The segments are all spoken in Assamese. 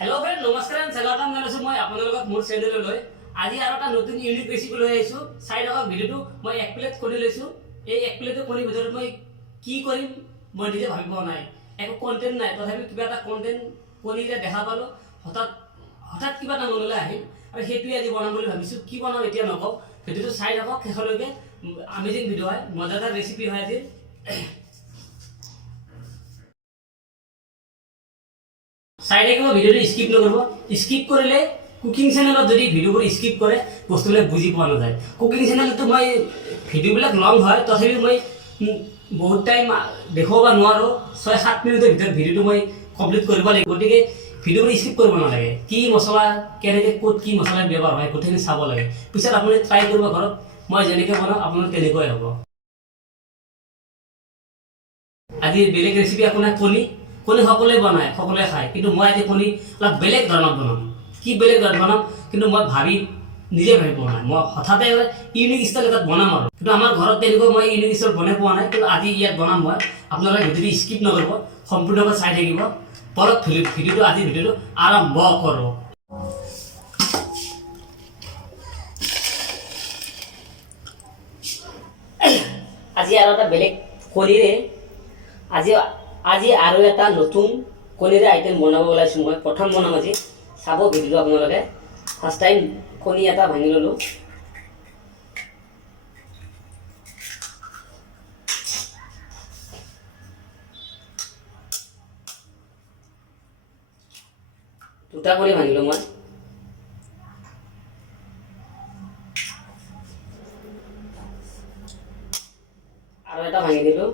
हेलो फ्रेंड नमस्कार स्वागतम जनाइছো মই আপোনালোকক মোৰ চেনেললৈ আজি আৰু এটা নতুন ইউনিক ৰেচিপি লৈ আহিছো চাই থকা ভিডিওটো মই এক প্লেট কণী লৈছো এই এক প্লেট কণী ভিতৰত মই কি কৰিম মই নিজে ভাবিব নাই একো কন্টেন্ট নাই তথাপি কিবা এটা কন্টেন্ট কণীৰে দেখা পালো হঠাৎ কিবা এটা মনলৈ আহিল আৰু হেতুই আজি বনাম বুলি ভাবিছো কি বনাম এতিয়া নকও ভিডিওটো চাই থাকক শেষলৈকে আমেজিং ভিডিও হয় মজাদাৰ ৰেচিপি হয় আজি সাইডে কেউ ভিডিওটি স্কিপ নকৰিব স্কিপ কৰিলে কুকিং চেনেলত যদি ভিডিওবোৰ স্কিপ কৰে বস্তুবিলাক বুজি পোৱা নাযায় কুকিং চেনেলটো মই ভিডিওবিলাক লং হয় তথাপি মই বহুত টাইম দেখুৱাব নোৱাৰো 6-7 মিনিটৰ ভিতৰত ভিডিওটো মই কমপ্লিট কৰিব লাগিব গতিকে ভিডিওবোৰ স্কিপ কৰিব নালাগে কি মছলা কেনেকৈ ক'ত কি মছলা ব্যৱহাৰ হয় গোটেইখিনি চাব লাগে পিছত আপুনি ট্ৰাই কৰিব ঘৰত মই যেনেকৈ বনাওঁ আপোনাৰ তেনেকৈ হ'ব আজি বেলেগ ৰেচিপি আপোনাৰ কণী সকলে বনায় সকলে খায় কিন্তু মই আজি কণী অলপ বেলেগ ধৰণত বনাম কি বেলেগ ধৰণত বনাম কিন্তু মই নিজে ভাবি পোৱা নাই মই হঠাতে ইউনিক ষ্টাইল এটা বনাম আৰু কিন্তু আমাৰ ঘৰত তেনেকৈ মই ইউনিক ষ্টাইল বনাই পোৱা নাই কিন্তু আজি ইয়াত বনাম মই আপোনালোকে ভিডিওটো স্কিপ নকৰিব সম্পূৰ্ণকৈ চাই থাকিব পৰত ভিডিওটো আজি ভিডিওটো আৰম্ভ কৰোঁ আজি আৰু এটা বেলেগ কণীৰে আজি আৰু এটা নতুন কণীৰে আইটেম বনাব ওলাইছো মই প্ৰথম বনাম আজি চাব ভিডিওটো আপোনালোকে ফাৰ্ষ্ট টাইম কণী এটা ভাঙি ললো দুটা কণী ভাঙিলো মই আৰু এটা ভাঙি দিলো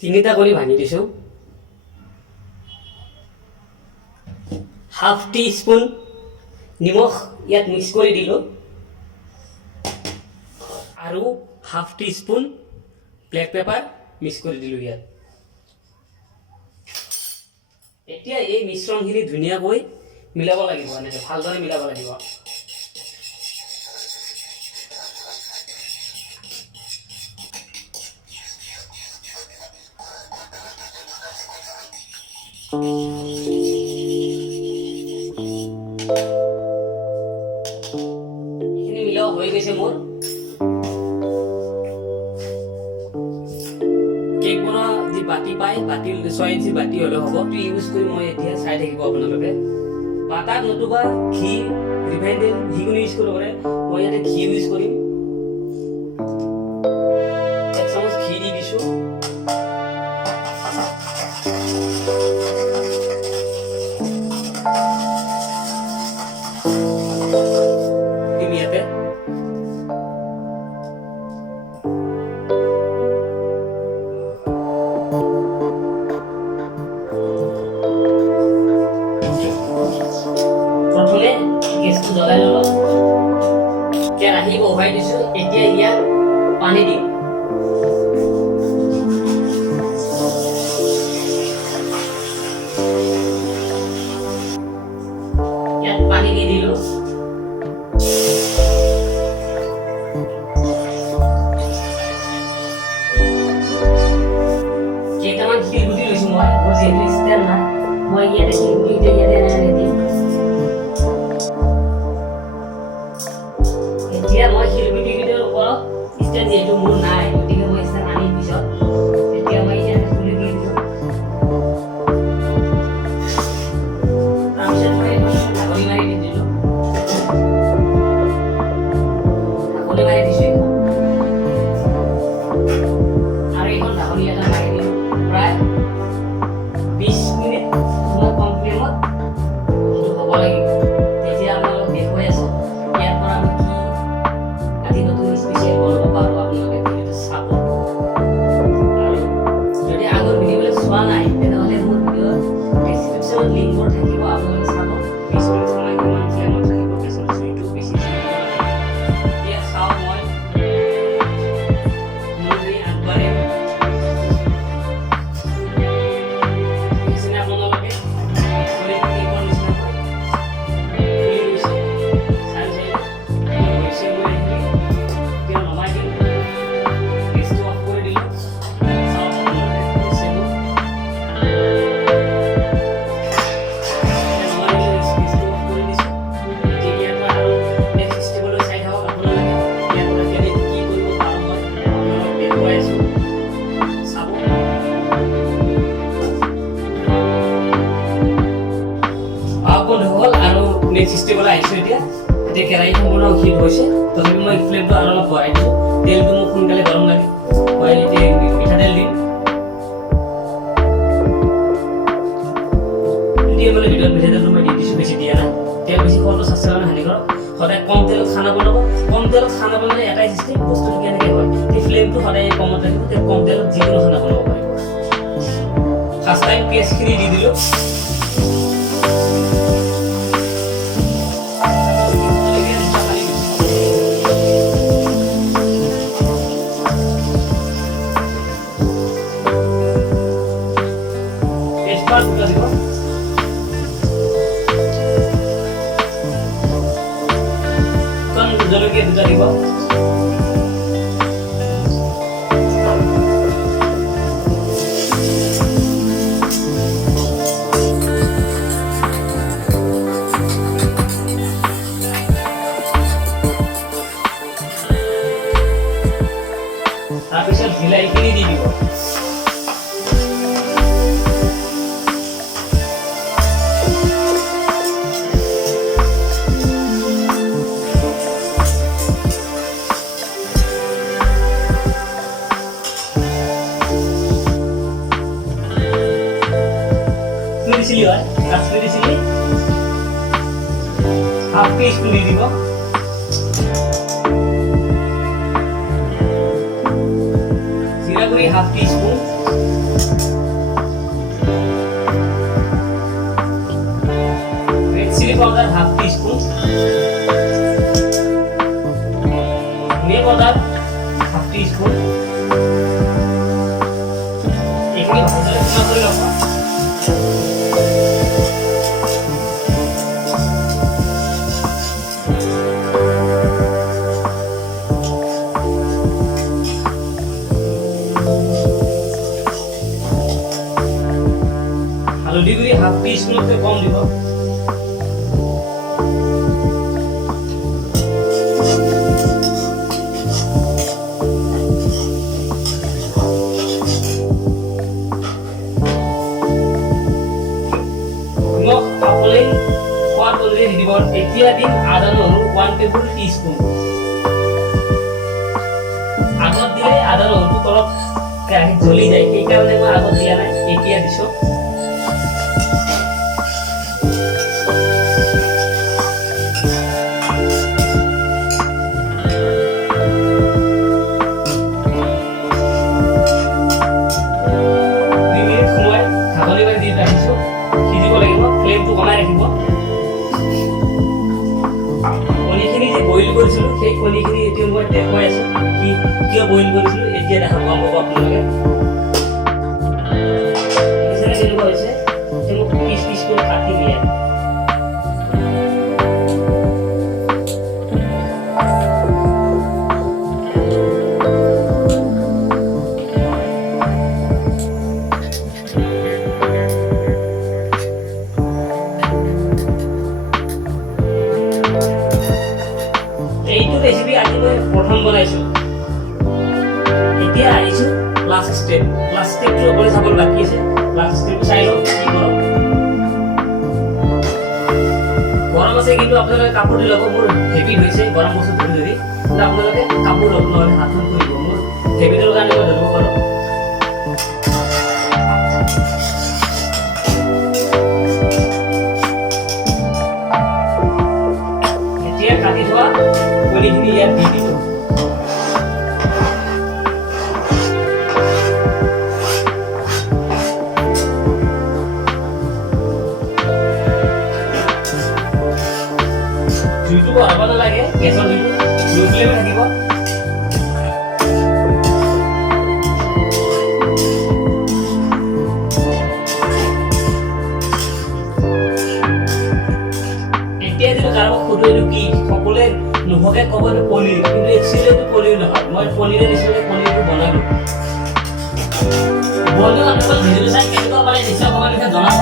তিনিটা কণী ভাঙি দিছো হাফ টি স্পুন নিমখ ইয়াত মিক্স কৰি দিলো আৰু half T spoon black paper mix কৰি দিলো ইয়াত এতিয়া এই মিশ্ৰণখিনি ধুনীয়াকৈ মিলাব লাগিব এনেকৈ ভালদৰে মিলাব লাগিব হৈ গৈছে মোৰ কেক বনোৱা যি বাটি পায় বাটি 6 ইঞ্চি বাটি হলে হ'ব তো ইউজ কৰি মই এতিয়া চাই থাকিব আপোনালোকে বাটাৰ নতুবা ঘি ৰিফাইন তেল যিকোনো ইউজ কৰিব পাৰে মই ইয়াতে ঘি ইউজ কৰিম 1 চামুচ ঘি দি দিছো গেছটো জ্বলাই ললো কেৰাহী বহাই দিছো এতিয়া ইয়াত পানী দিম ইয়াত পানী দি দিলো কেইটামান শিলগুটি লৈছো মই যিহেতু ষ্টেণ্ড নাই মই ইয়াতে শিলগুটি ইয়াতে দিম এতিয়া মই শিলগুটিকেইটাৰ ওপৰত ষ্টেণ্ড যিহেতু মোৰ নাই গতিকে মই ষ্টেণ্ড আনি পিছত এতিয়া মই ইয়াত খুলি দি দিছোঁ তাৰপিছত মই ঢাকনি মাৰি দি দিলোঁ ঢাকনি মাৰি দিছোঁ আৰু এইখন ঢাকনি এটা মাৰি দিলোঁ প্ৰায় 20 মিনিট মই কম ফ্লেমত সেইটো হ'ব লাগিব তেতিয়া আপোনালোক দেখুৱাই আছোঁ ইয়াৰ পৰা আমি কি আজি নতুন স্পেচিয়েল বনাব পাৰোঁ আপোনালোকে ভিডিওটো চাব আৰু যদি আগৰ ভিডিঅ'বিলাক চোৱা নাই তেনেহ'লে মোৰ ভিডিঅ'ৰ ডেছক্ৰিপশ্যনত লিংকবোৰ থাকিব আপোনালোকে চাব 20 মিনিট সময় কিমান ফ্লেমত থাকিব গেছৰ জুইটো বেছি এতিয়া চাওঁ মই মোৰ আগবাঢ়িম আপোনালোকে নেক্সট ষ্টেপলৈ আহিছোঁ এতিয়া কেৰাহী সম্পূৰ্ণ হিট হৈছে তথাপি মই ফ্লেমটো আৰু অলপ বঢ়াই দিছোঁ তেলটো মোক সোনকালে গৰম লাগে মই এতিয়া মিঠাতেল দিম দিয়ে মানে ভিতৰত মিঠাতেলটো মই দি দিছোঁ বেছি দিয়া নাই তেল বেছি খোৱাটো স্বাস্থ্যৰ কাৰণে হানিকাৰক সদায় কম তেলত খানা বনাব কম তেলত খানা বনালে এটাই চিষ্টেম বস্তুটো কেনেকৈ হয় এই ফ্লেমটো সদায় কমত ৰাখিব তেতিয়া কম তেলত যিকোনো খানা বনাব পাৰিব ফাৰ্ষ্ট টাইম পিঁয়াজখিনি দি দিলোঁ তেজপাত দুটা দিব জলকীয়া দুটা দিব তাৰপিছত বিলাহীখিনি দি দিব chilli হয় কাশ্মীরি chilli হাফ টিস্পুন দি দিব জিরা গুঁড়ি half teaspoon red chilli powder half teaspoon ধনিয়া পাউডার হাফ টিস্পুন এগুলি ভালো করে রাখা হালধি গুঁড়ি হাফ টিস্পুনতকৈ কম দিব নিমখ আপুনি সোৱাদ অনুযায়ী দি দিব এতিয়া দিম আদা নহৰু 1 টেবুল টিস্পুন আগত দিলে আদা নহৰুটো তলত কেৰাহীত জ্বলি যায় সেইকাৰণে মই আগত দিয়া নাই এতিয়া দিছোঁ ফ্লেমটো কমাই ৰাখিব কণীখিনি যে বইল কৰিছিলোঁ সেই কণীখিনি এতিয়া মই দেখুৱাই আছোঁ কি কিয় বইল কৰিছিলোঁ এতিয়া দেখা গম পাব আপোনালোকে কেনেকুৱা হৈছে মোক পিচ পিচ কৰি কাটি দিয়ে ৰেচিপি আজি মই প্ৰথম বনাইছোঁ এতিয়া আহিছোঁ লাষ্ট ষ্টেপটো অকলে চাবলৈ বাকী আছে লাষ্ট ষ্টেপটো চাই লওঁ কি কৰোঁ গৰম আছে কিন্তু আপোনালোকে কাপোৰ দি ল'ব মোৰ হেভি হৈছে গৰম বস্তু ধৰি ধৰি কিন্তু আপোনালোকে কাপোৰ ল'ব নহ'লে হাতখন কৰিব মোৰ হেভিটোৰ কাৰণে মই ধৰিব পাৰোঁ এতিয়া কাটি থোৱা কণীখিনি ইয়াত দি দিলোঁ জুইটো বঢ়াব নালাগে গেছৰ জুইটো লো ফ্লেমে থাকিব এতিয়া যিটো কাৰোবাক সোধো এইটো কি সকলোৱে নুভকে ক'ব এইটো পনীৰ কিন্তু একচুৱেলি এইটো পনীৰ নহয় মই পনীৰে নিচিনাকৈ পনীৰটো বনালোঁ বন্ধু আপোনালোকৰ ভিডিঅ'টো চাই কেনেকুৱা পালে নিশ্চয় কমেণ্ট বিষয়ে জনাব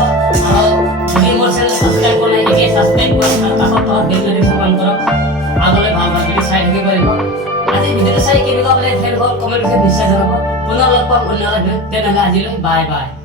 আৰু যদি মোৰ চেনেল ছাবস্ক্ৰাইব কৰা নাই এতিয়া ছাবস্ক্ৰাইব কৰক আৰু কাষত থকা বেল নটিফিকেশ্যন অন কৰক আগলৈ ভাল ভাল ভিডিঅ' চাই থাকিব পাৰিব আজি ভিডিঅ'টো চাই কেনেকুৱা পালে ফেৰ কমেণ্ট বিষয়ে নিশ্চয় জনাব পুনৰ লগ পাম অন্য এটা ভিডিঅ'ত তেনেহ'লে আজিলৈ বাই বাই